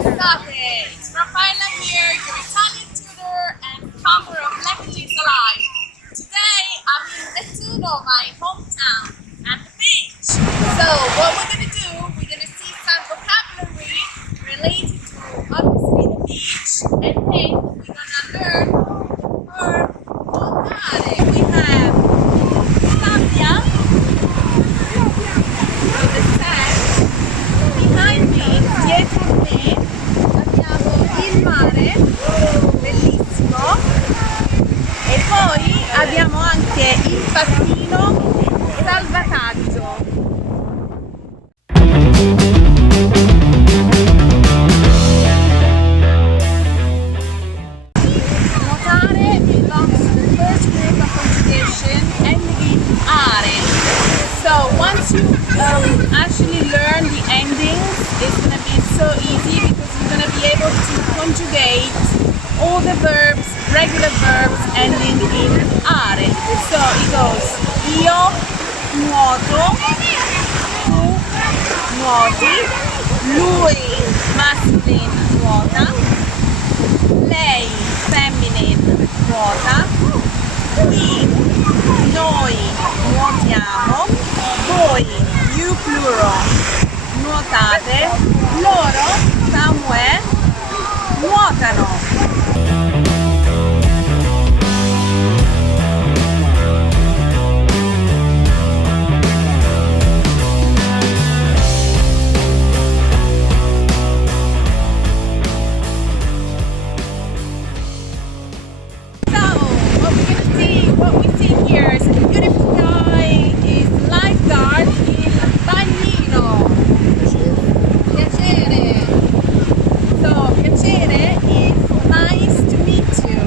Estate, it's Raffaella here, your Italian tutor and founder of Languages Alive. Today I'm in Nettuno, my hometown, at the beach. So what we're going to do, we're going to see some vocabulary related to obviously the beach, and then we're going to learn the verb nuotare. We have sabbia, with the sand, behind me, dietro me, abbiamo il mare, bellissimo, e poi abbiamo anche il pattino salvataggio. Nuotare belongs to the first group of conjugation ending in are. So once you actually learn the endings, it's going to be so easy because you're going to be able to conjugate all the verbs, regular verbs ending in are. So it goes io nuoto, tu nuoti, lui masculine nuota, lei feminine nuota, qui noi nuotiamo, voi you plural nuotate, loro somewhere nuotano. What we see here is a beautiful guy, is lifeguard in bagnino. Piacere. So piacere is nice to meet you.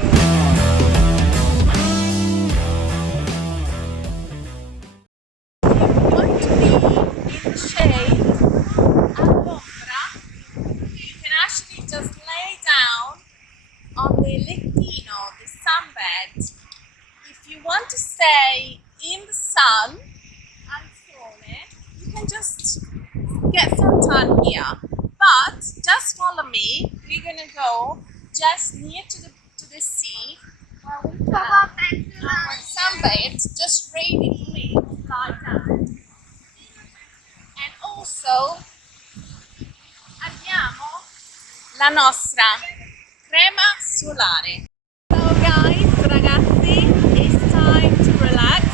If you want to be in the shade, all'ombra, you can actually just lay down on the lettino, the sunbed. If you want to stay in the sun, al sole, you can just get some tan here. But just follow me. We're gonna go just near to the sea where we have our sunbed, just ready to lie down. And also abbiamo la nostra crema solare. So guys, ragazzi, it's time to relax,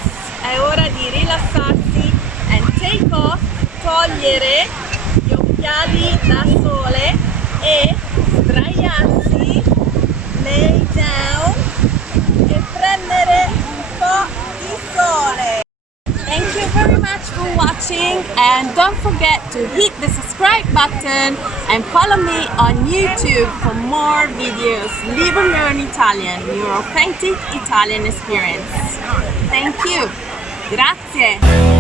è ora di rilassarsi and take off, togliere gli occhiali da sole e sdraiarsi, lay down e prendere un po' di sole. Thank you very much for watching, and don't forget to hit the subscribe button and follow me on YouTube for more videos. Live and learn Italian, your authentic Italian experience. Thank you. Grazie.